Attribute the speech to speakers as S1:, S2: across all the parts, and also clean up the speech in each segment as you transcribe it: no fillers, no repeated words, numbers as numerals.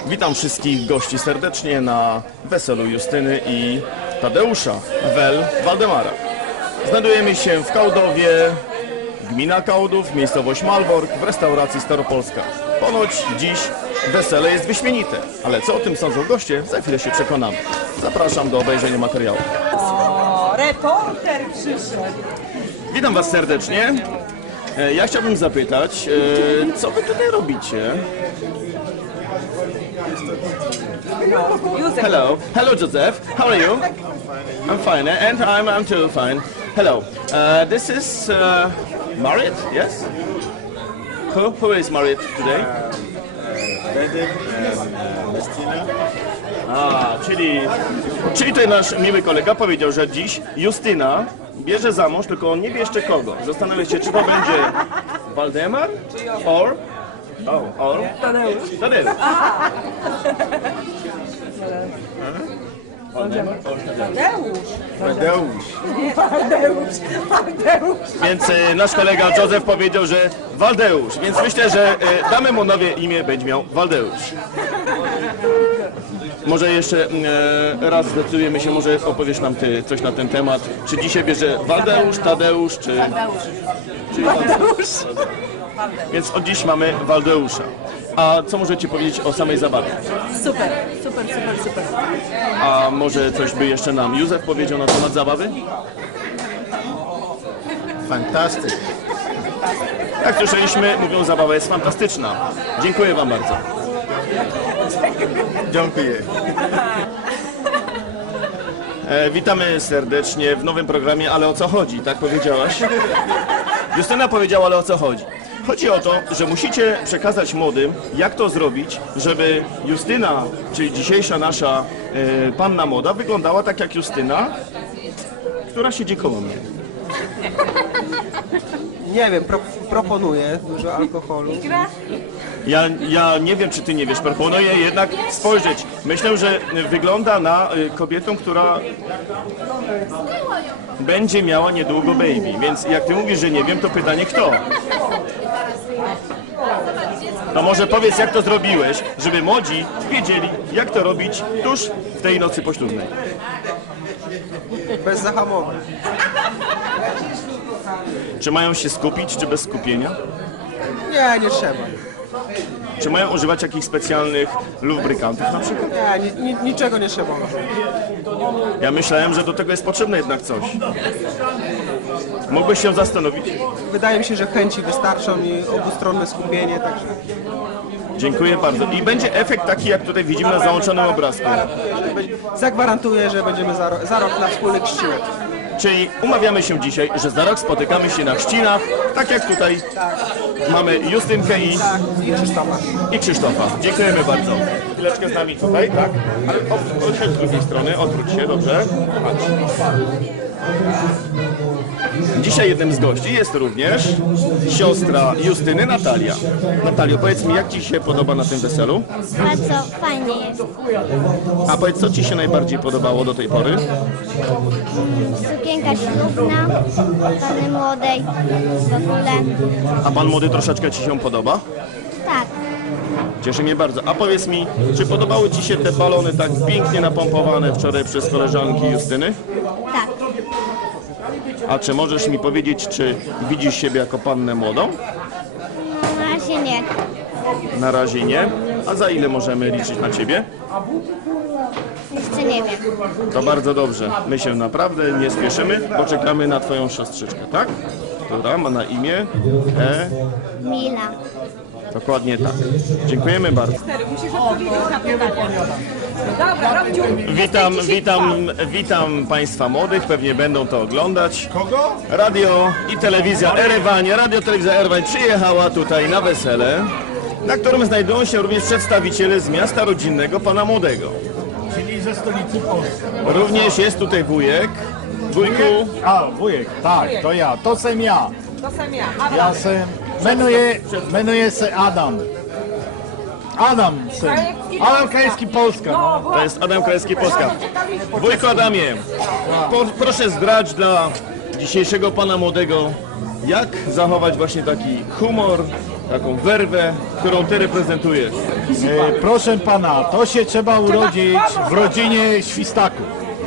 S1: Witam wszystkich gości serdecznie na weselu Justyny i Tadeusza Wel Waldemara. Znajdujemy się w Kałdowie, gmina Kałdów, miejscowość Malbork, w restauracji Staropolska. Ponoć dziś wesele jest wyśmienite, ale co o tym sądzą goście, za chwilę się przekonamy. Zapraszam do obejrzenia materiału.
S2: O, reporter przyszedł.
S1: Witam Was serdecznie. Ja chciałbym zapytać, co Wy tutaj robicie? Hello. Hello, Joseph. How are you? I'm fine, and I'm too fine. Hello. This is Marit, yes? Who is Marit today? Czyli tutaj nasz miły kolega powiedział, że dziś Justyna bierze za mąż, tylko on nie wie jeszcze kogo. Zastanawiam się, czy to będzie Waldemar or Tadeusz. Tadeusz. Więc nasz kolega Józef powiedział, że Waldeusz, więc myślę, że damy mu nowe imię, będzie miał Waldeusz. Może jeszcze raz zdecydujemy się, może opowiesz nam Ty coś na ten temat. Czy dzisiaj bierze Waldeusz, Tadeusz, czy... Waldeusz. Więc od dziś mamy Waldeusza. A co możecie powiedzieć o samej zabawie?
S2: Super.
S1: A może coś by jeszcze nam Józef powiedział na temat zabawy?
S3: Fantastycznie.
S1: Jak słyszeliśmy, mówią, zabawa jest fantastyczna. Dziękuję Wam bardzo.
S3: Dziękuję.
S1: Witamy serdecznie w nowym programie, ale o co chodzi, tak powiedziałaś? Justyna powiedziała, ale o co chodzi? Chodzi o to, że musicie przekazać młodym, jak to zrobić, żeby Justyna, czyli dzisiejsza nasza panna młoda, wyglądała tak jak Justyna, która siedzi koło mnie.
S4: Nie wiem, proponuję dużo alkoholu.
S1: Ja nie wiem, czy ty nie wiesz, proponuję jednak spojrzeć. Myślę, że wygląda na kobietę, która będzie miała niedługo baby, więc jak ty mówisz, że nie wiem, to pytanie kto? To może powiedz, jak to zrobiłeś, żeby młodzi wiedzieli, jak to robić tuż w tej nocy poślubnej.
S4: Bez zahamowań.
S1: Czy mają się skupić, czy bez skupienia?
S4: Nie trzeba.
S1: Czy mają używać jakichś specjalnych lubrykantów na przykład?
S4: Nie, niczego nie trzeba.
S1: Ja myślałem, że do tego jest potrzebne jednak coś. Mógłbyś się zastanowić?
S4: Wydaje mi się, że chęci wystarczą i obustronne skupienie, także...
S1: Dziękuję bardzo. I będzie efekt taki, jak tutaj widzimy na załączonym obrazku.
S4: Zagwarantuję, że będziemy za rok na wspólny chrzcinek.
S1: Czyli umawiamy się dzisiaj, że za rok spotykamy się na chrzcinach, tak jak tutaj mamy Justynkę i Krzysztofa. Dziękujemy bardzo. Chwileczkę z nami tutaj, tak? Ale odchodź z drugiej strony, odwróć się, dobrze? Chodź. Dzisiaj jednym z gości jest również siostra Justyny, Natalia. Natalio, powiedz mi, jak Ci się podoba na tym weselu?
S5: Bardzo fajnie jest.
S1: A powiedz, co Ci się najbardziej podobało do tej pory?
S5: Sukienka ślubna, panny młodej, w ogóle.
S1: A pan młody troszeczkę Ci się podoba?
S5: Tak,
S1: Cieszy mnie bardzo. A powiedz mi, czy podobały Ci się te balony tak pięknie napompowane wczoraj przez koleżanki Justyny?
S5: tak.
S1: A czy możesz mi powiedzieć, czy widzisz siebie jako pannę młodą?
S5: Na razie nie.
S1: Na razie nie. A za ile możemy liczyć na Ciebie?
S5: Jeszcze nie wiem.
S1: To bardzo dobrze. My się naprawdę nie spieszymy, bo czekamy na Twoją siostrzyczkę, tak? Która ma na imię
S5: Mila.
S1: Dokładnie tak. Dziękujemy bardzo.
S2: Musisz odpowiedzieć na pytanie. Dobra, Robciu.
S1: Witam Państwa młodych, pewnie będą to oglądać.
S3: Kogo?
S1: Radio i telewizja Erewanie, telewizja Erewań przyjechała tutaj na wesele, na którym znajdują się również przedstawiciele z miasta rodzinnego pana młodego.
S3: Czyli ze stolicy Polski.
S1: Również jest tutaj wujek. Wujku,
S3: A, wujek, tak, to ja, to sem ja.
S2: To sam ja.
S3: Ja sem, menuję się Adam. Adam sem. Adam Krajewski Polska. No.
S1: to jest Adam Krajewski Polska. Wujku Adamie, proszę zdrać dla dzisiejszego pana młodego, jak zachować właśnie taki humor taką werwę, którą ty reprezentujesz.
S3: Proszę pana, to się trzeba urodzić w rodzinie świstaków.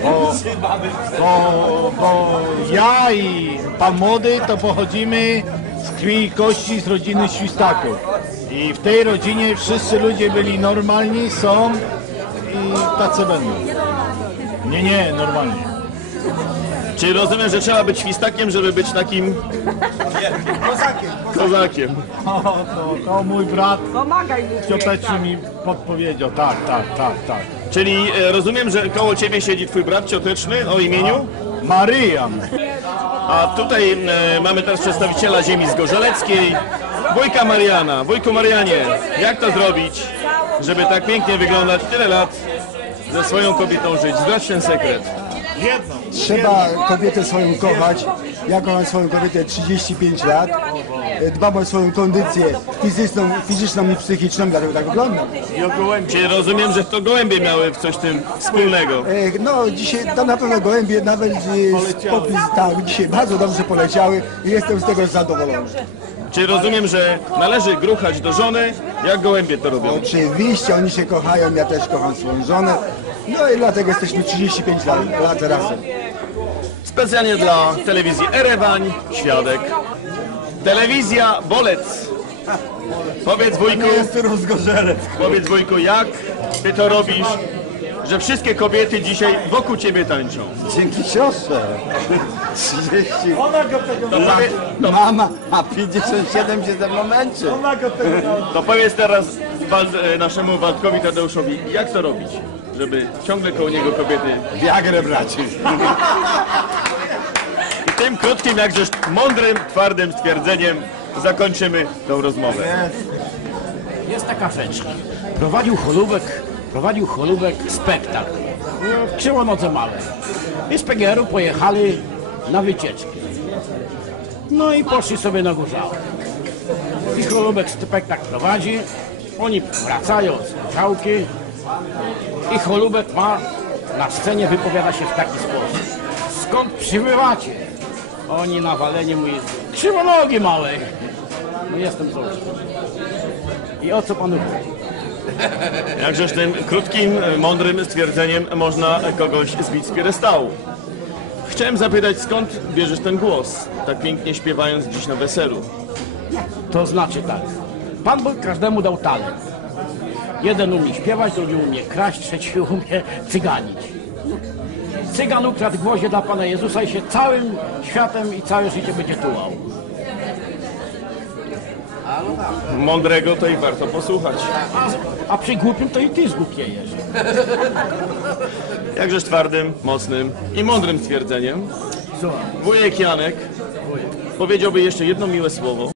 S3: Bo ja i pan młody to pochodzimy z krwi i kości z rodziny świstaków. I w tej rodzinie wszyscy ludzie byli normalni, są i tacy będą. Nie, normalnie.
S1: Czy rozumiem, że trzeba być świstakiem, żeby być takim kozakiem?
S3: To mój brat
S2: Pomagaj mu.
S3: cioteczny mi podpowiedział. Tak.
S1: Czyli rozumiem, że koło ciebie siedzi twój brat cioteczny o imieniu?
S3: Maryjan.
S1: A tutaj mamy teraz przedstawiciela ziemi zgorzeleckiej, wujka Mariana. Wujku Marianie, jak to zrobić, żeby tak pięknie wyglądać tyle lat ze swoją kobietą żyć? Zdradź ten sekret.
S6: Trzeba kobietę swoją kochać. Ja kocham swoją kobietę 35 lat. Dbam o swoją kondycję fizyczną i psychiczną, dlatego tak wyglądam.
S1: Czy rozumiem, że to gołębie miały coś z tym wspólnego?
S6: No dzisiaj to na pewno gołębie nawet tak, dzisiaj bardzo dobrze poleciały i jestem z tego zadowolony.
S1: Czy rozumiem, że należy gruchać do żony, jak gołębie to robią?
S6: Oczywiście oni się kochają, ja też kocham swoją żonę. No i dlatego jesteśmy 35 lat razem.
S1: Specjalnie dla telewizji Erewań, Świadek. Telewizja Bolec. Powiedz wujku, powiedz wujku, jak ty to robisz, że wszystkie kobiety dzisiaj wokół ciebie tańczą?
S7: Dzięki siostrze. 30.
S6: Mama,
S7: A 57 się ze mną męczy.
S1: To powiedz teraz naszemu Waldkowi Tadeuszowi, jak to robić, żeby ciągle koło niego kobiety...
S7: Viagrę braci.
S1: I tym krótkim, jakżeż mądrym, twardym stwierdzeniem zakończymy tą rozmowę.
S8: Jest taka rzecz. Prowadził Cholubek spektakl w Krzyłonodze Małej. I z PGR-u pojechali na wycieczkę. No i poszli sobie na Górzałę. I Cholubek spektakl prowadzi, oni wracają z Górzałki i Cholubek ma na scenie, wypowiada się w taki sposób. Skąd przybywacie? Oni nawaleni mu jest Krzywonogi Małej. No jestem z Olsztyna. I o co panu chodzi?
S1: Jakżeż tym krótkim, mądrym stwierdzeniem można kogoś zbić z piedestału. Chciałem zapytać, skąd bierzesz ten głos, tak pięknie śpiewając dziś na weselu?
S8: To znaczy tak. Pan Bóg każdemu dał talent. Jeden umie śpiewać, drugi umie kraść, trzeci umie cyganić. Cygan ukradł gwoździe dla Pana Jezusa i się całym światem i całe życie będzie tułał.
S1: Mądrego to i warto posłuchać.
S8: A przy głupim to i ty zgłupiejesz.
S1: Jakżeż twardym, mocnym i mądrym stwierdzeniem wujek Janek powiedziałby jeszcze jedno miłe słowo.